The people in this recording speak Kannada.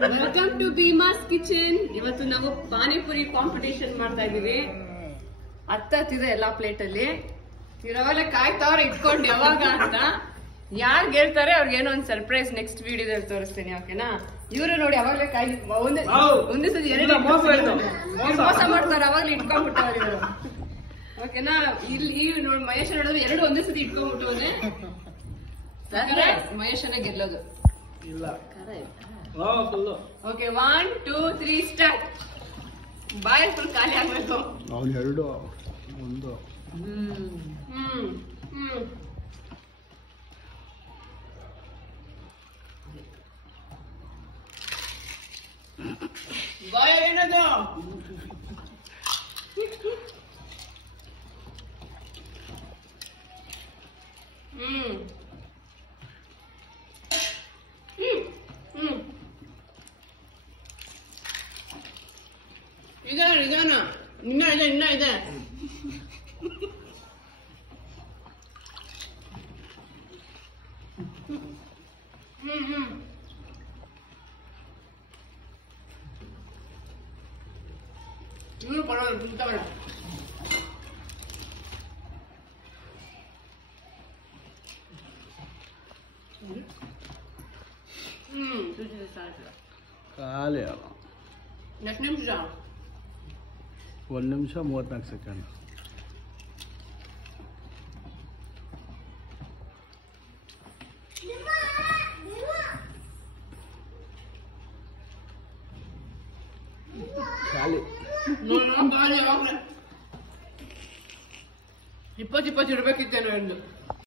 Welcome to Bheemas kitchen. ಇವತ್ತು ನಾವು ಪಾನಿಪುರಿ ಕಾಂಪಿಟೇಷನ್ ಮಾಡ್ತಾ ಇದೀವಿ. ಹತ್ತಿದೆ ಎಲ್ಲಾ ಪ್ಲೇಟ್ ಅಲ್ಲಿ. ಇರವಾಗಲೇ ಕಾಯ್ತಾವ್ರೆ ಇಟ್ಕೊಂಡು ಯಾವಾಗ ಅಂತ. ಯಾರು ಗೆಲ್ತಾರೆ ಅವ್ರಿಗೆ ಏನೋ ಒಂದು ಸರ್ಪ್ರೈಸ್ ನೆಕ್ಸ್ಟ್ ವಿಡಿಯೋದಲ್ಲಿ ತೋರಿಸ್ತೀನಿ, ಓಕೆನಾ? ಇವರು ನೋಡಿ ಅವಾಗಲೇ ಒಂದೇ ಸತಿ ಎರಡು ಮೋಸ ಮಾಡ್ತಾರೆ, ಅವಾಗಲೇ ಇಟ್ಕೊಂಡ್ಬಿಟ್ಟವ್ರು ಇವರು, ಓಕೆನಾ? ಇಲ್ಲಿ ನೋಡಿ ಮಹೇಶ್ ನೋಡಿದ್ರೆ ಎರಡು ಒಂದೇ ಸತಿ ಇಟ್ಕೊಂಡ್ಬಿಟ್ಟವನೆ. ಮಹೇಶನೇ ಗೆಲ್ಲೋದು. Okay, 1 2 3 start. ಬಾಯ್ ಫುಲ್ ಖಾಲಿ ಆಗ್ಬೇಕು. ಎರಡು ಒಂದು ಬಾಯ್ ಏನದು? ನಿಧಾನ ಇನ್ನ ಇದೆ. ಇನ್ನು ಪರವಾಗಿಲ್ಲ, ತಿಂತವಲ್ಲ. ಖಾಲಿ ಅಲ್ಲ. ಎಷ್ಟು ನಿಮಿಷ? 1 ನಿಮಿಷ 34 ಸೆಕೆಂಡ್. ಖಾಲಿ 20 ಇರ್ಬೇಕಿತ್ತೇನೋ ಎಂದು.